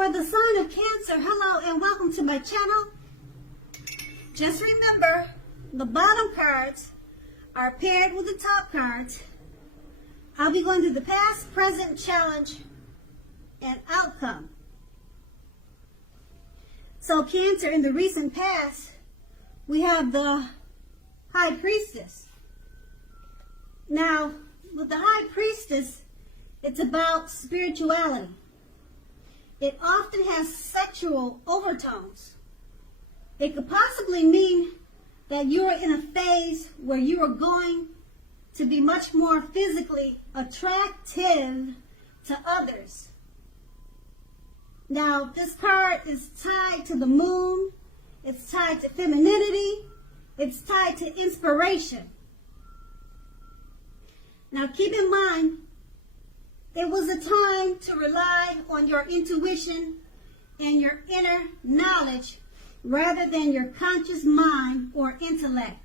For the sign of Cancer, hello and welcome to my channel. Just remember, the bottom cards are paired with the top cards. I'll be going through the past, present, challenge, and outcome. So Cancer, in the recent past, we have the High Priestess. Now, with the High Priestess, it's about spirituality. It often has sexual overtones. It could possibly mean that you are in a phase where you are going to be much more physically attractive to others. Now, this card is tied to the moon. It's tied to femininity. It's tied to inspiration. Now, keep in mind, it was a time to rely on your intuition and your inner knowledge rather than your conscious mind or intellect.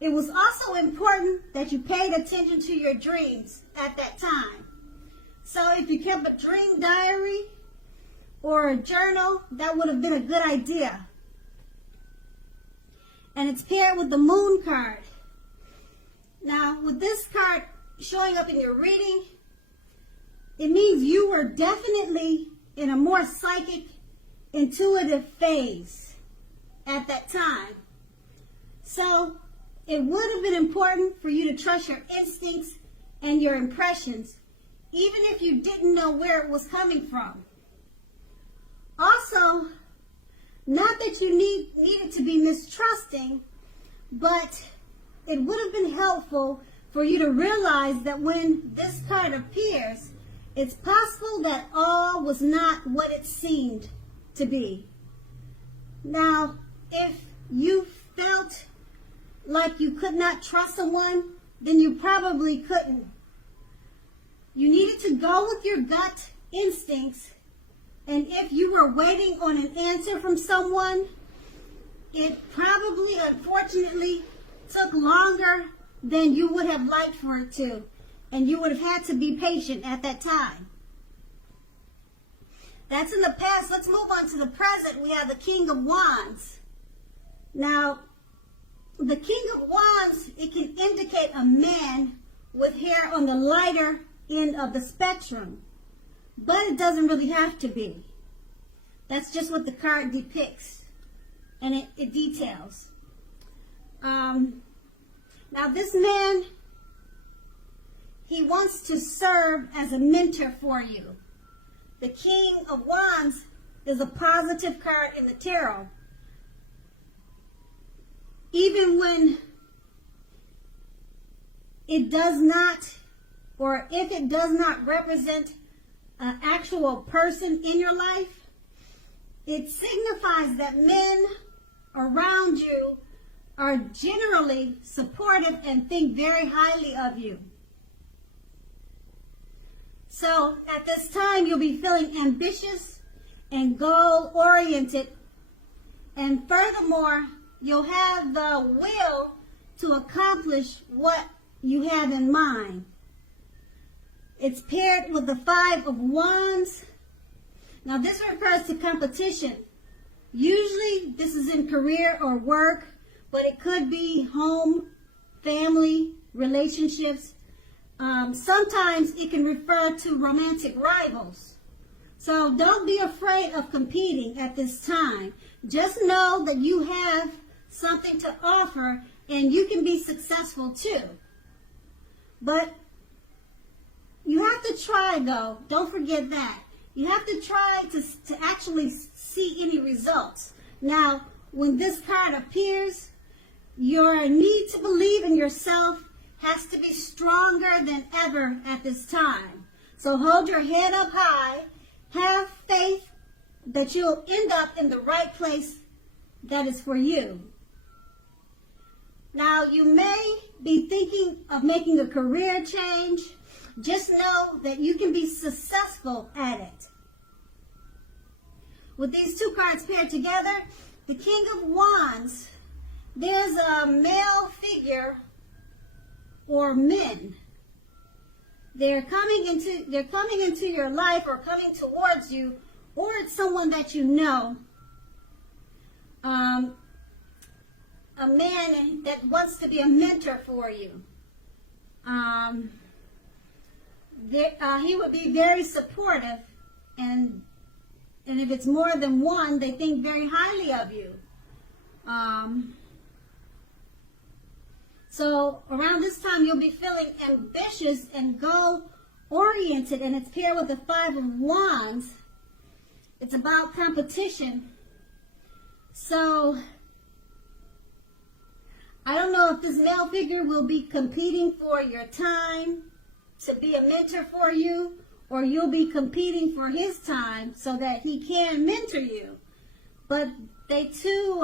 It was also important that you paid attention to your dreams at that time. So if you kept a dream diary or a journal, that would have been a good idea. And it's paired with the moon card. Now, with this card showing up in your reading, it means you were definitely in a more psychic, intuitive phase at that time. So it would have been important for you to trust your instincts and your impressions, even if you didn't know where it was coming from. Also, not that you needed to be mistrusting, but it would have been helpful for you to realize that when this card appears, it's possible that all was not what it seemed to be. Now, if you felt like you could not trust someone, then you probably couldn't. You needed to go with your gut instincts, and if you were waiting on an answer from someone, it probably, unfortunately, took longer than you would have liked for it to. And you would have had to be patient at that time. That's in the past. Let's move on to the present. We have the King of Wands. Now, the King of Wands, it can indicate a man with hair on the lighter end of the spectrum. But it doesn't really have to be. That's just what the card depicts. And it details. Now, this man, he wants to serve as a mentor for you. The King of Wands is a positive card in the tarot. Even when it does not, or if it does not represent an actual person in your life, it signifies that men around you are generally supportive and think very highly of you. So at this time, you'll be feeling ambitious and goal-oriented. And furthermore, you'll have the will to accomplish what you have in mind. It's paired with the Five of Wands. Now, this refers to competition. Usually, this is in career or work, but it could be home, family, relationships. Sometimes it can refer to romantic rivals. So don't be afraid of competing at this time. Just know that you have something to offer and you can be successful too. But you have to try, though. Don't forget that. You have to try to actually see any results. Now, when this card appears, your need to believe in yourself has to be stronger than ever at this time. So hold your head up high. Have faith that you'll end up in the right place that is for you. Now, you may be thinking of making a career change. Just know that you can be successful at it. With these two cards paired together, the King of Wands, there's a male figure or men. They're coming into your life or coming towards you, or it's someone that you know. A man that wants to be a mentor for you. He would be very supportive, and if it's more than one, they think very highly of you. So around this time, you'll be feeling ambitious and goal-oriented, and it's paired with the Five of Wands. It's about competition. So I don't know if this male figure will be competing for your time to be a mentor for you, or you'll be competing for his time so that he can mentor you. But they too,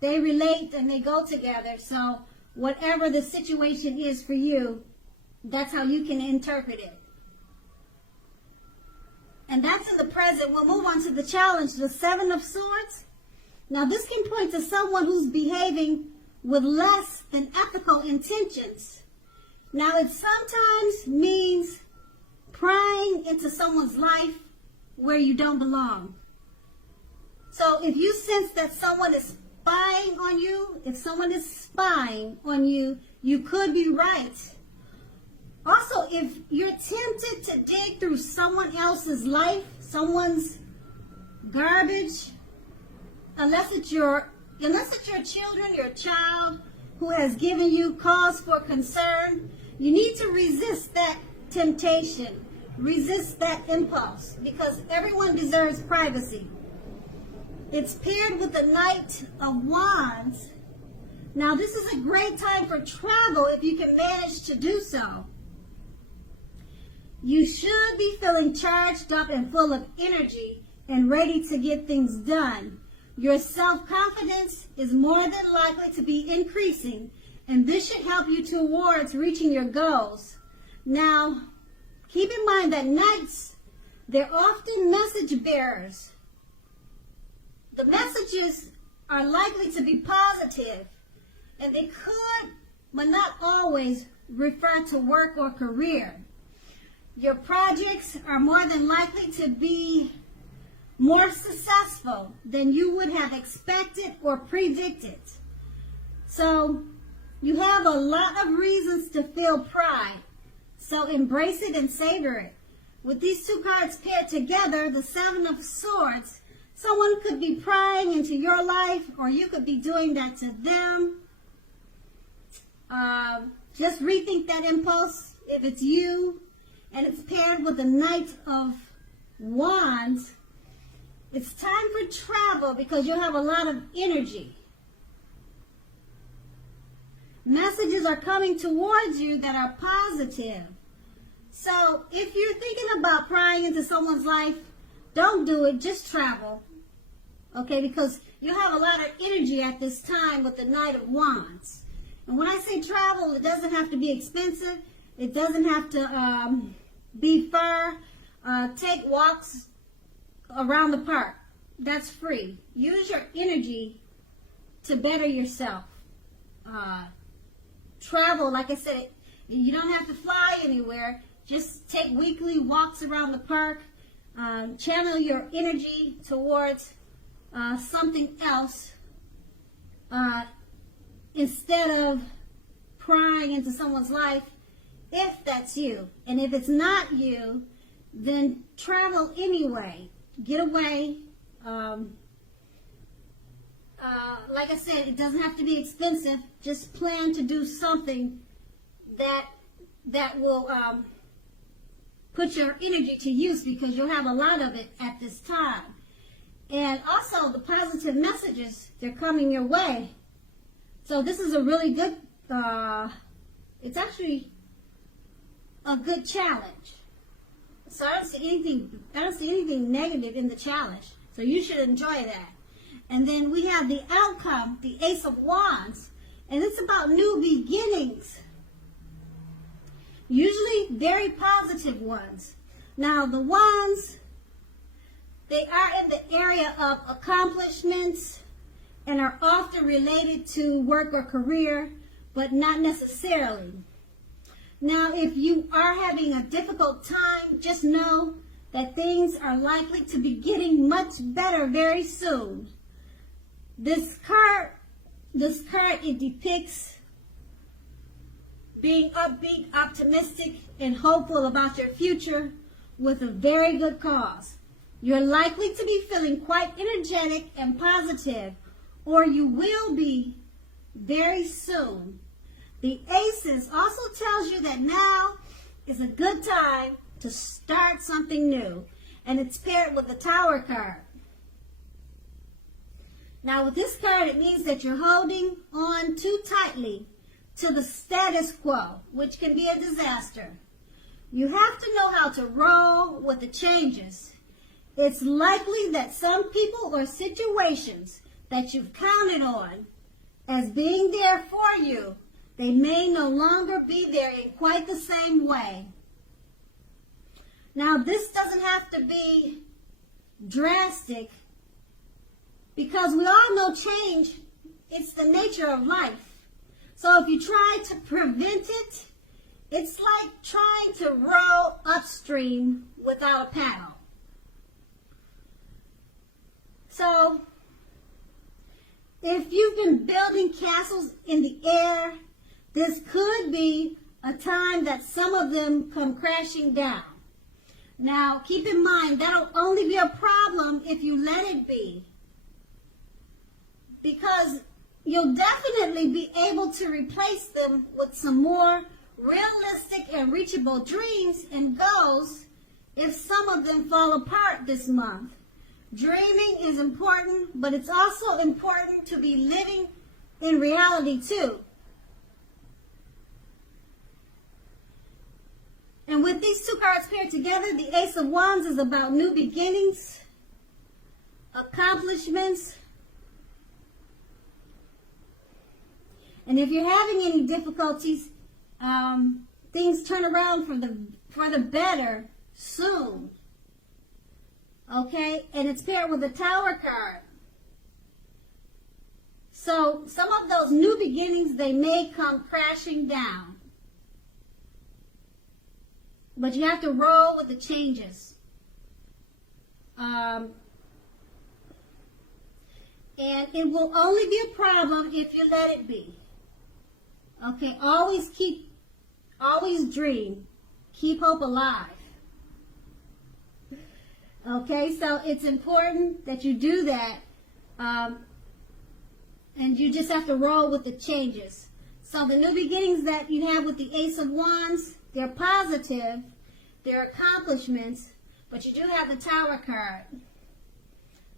they relate and they go together. So whatever the situation is for you, that's how you can interpret it. And that's in the present. We'll move on to the challenge, the Seven of Swords. Now this can point to someone who's behaving with less than ethical intentions. Now it sometimes means prying into someone's life where you don't belong. So if you sense that someone is spying on you, if someone is spying on you, you could be right. Also, if you're tempted to dig through someone else's life, someone's garbage, unless it's your children, your child who has given you cause for concern, you need to resist that temptation, resist that impulse, because everyone deserves privacy. It's paired with the Knight of Wands. Now, this is a great time for travel if you can manage to do so. You should be feeling charged up and full of energy and ready to get things done. Your self-confidence is more than likely to be increasing, and this should help you towards reaching your goals. Now, keep in mind that knights, they're often message bearers. The messages are likely to be positive, and they could, but not always, refer to work or career. Your projects are more than likely to be more successful than you would have expected or predicted. So you have a lot of reasons to feel pride. So embrace it and savor it. With these two cards paired together, the Seven of Swords, someone could be prying into your life, or you could be doing that to them. Just rethink that impulse if it's you. And it's paired with the Knight of Wands. It's time for travel because you'll have a lot of energy. Messages are coming towards you that are positive. So if you're thinking about prying into someone's life, don't do it. Just travel. Okay, because you have a lot of energy at this time with the Knight of Wands. And when I say travel, it doesn't have to be expensive. It doesn't have to be far. Take walks around the park. That's free. Use your energy to better yourself. Travel, like I said, you don't have to fly anywhere. Just take weekly walks around the park. Channel your energy towards something else instead of prying into someone's life, if that's you. And if it's not you, then travel anyway. Get away. Like I said, it doesn't have to be expensive. Just plan to do something that will put your energy to use, because you'll have a lot of it at this time. And also the positive messages, they're coming your way. So this is a really good, it's actually a good challenge. So I don't see anything negative in the challenge. So you should enjoy that. And then we have the outcome, the Ace of Wands, and it's about new beginnings. Usually very positive ones. Now the wands, they are in the area of accomplishments and are often related to work or career, but not necessarily. Now, if you are having a difficult time, just know that things are likely to be getting much better very soon. This card, it depicts being upbeat, optimistic, and hopeful about your future with a very good cause. You're likely to be feeling quite energetic and positive, or you will be very soon. The Aces also tells you that now is a good time to start something new, and it's paired with the Tower card. Now with this card, it means that you're holding on too tightly to the status quo, which can be a disaster. You have to know how to roll with the changes. It's likely that some people or situations that you've counted on as being there for you, they may no longer be there in quite the same way. Now, this doesn't have to be drastic, because we all know change, it's the nature of life. So if you try to prevent it, it's like trying to row upstream without a paddle. So if you've been building castles in the air, this could be a time that some of them come crashing down. Now, keep in mind, that'll only be a problem if you let it be, because you'll definitely be able to replace them with some more realistic and reachable dreams and goals if some of them fall apart this month. Dreaming is important, but it's also important to be living in reality too. And with these two cards paired together, the Ace of Wands is about new beginnings, accomplishments. And if you're having any difficulties, things turn around for the better soon. Okay? And it's paired with the Tower card. So some of those new beginnings, they may come crashing down. But you have to roll with the changes. And it will only be a problem if you let it be. Okay, always dream. Keep hope alive. Okay, so it's important that you do that. And you just have to roll with the changes. So the new beginnings that you have with the Ace of Wands, they're positive, they're accomplishments, but you do have the Tower card.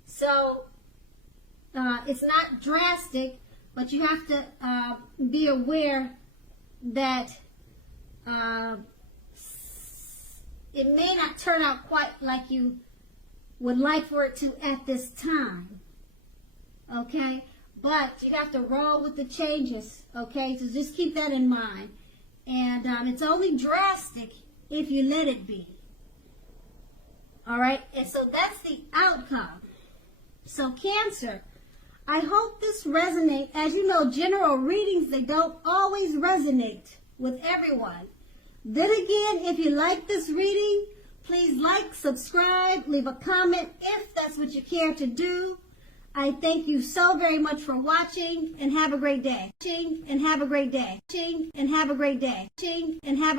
So it's not drastic, but you have to be aware that it may not turn out quite like you would like for it to at this time. Okay? But you have to roll with the changes. Okay? So just keep that in mind. And it's only drastic if you let it be. Alright? And so that's the outcome. So Cancer, I hope this resonates. As you know, general readings, they don't always resonate with everyone. Then again, if you like this reading, please like, subscribe, leave a comment if that's what you care to do. I thank you so very much for watching, and have a great day. And have a great day. And have a great day. And have a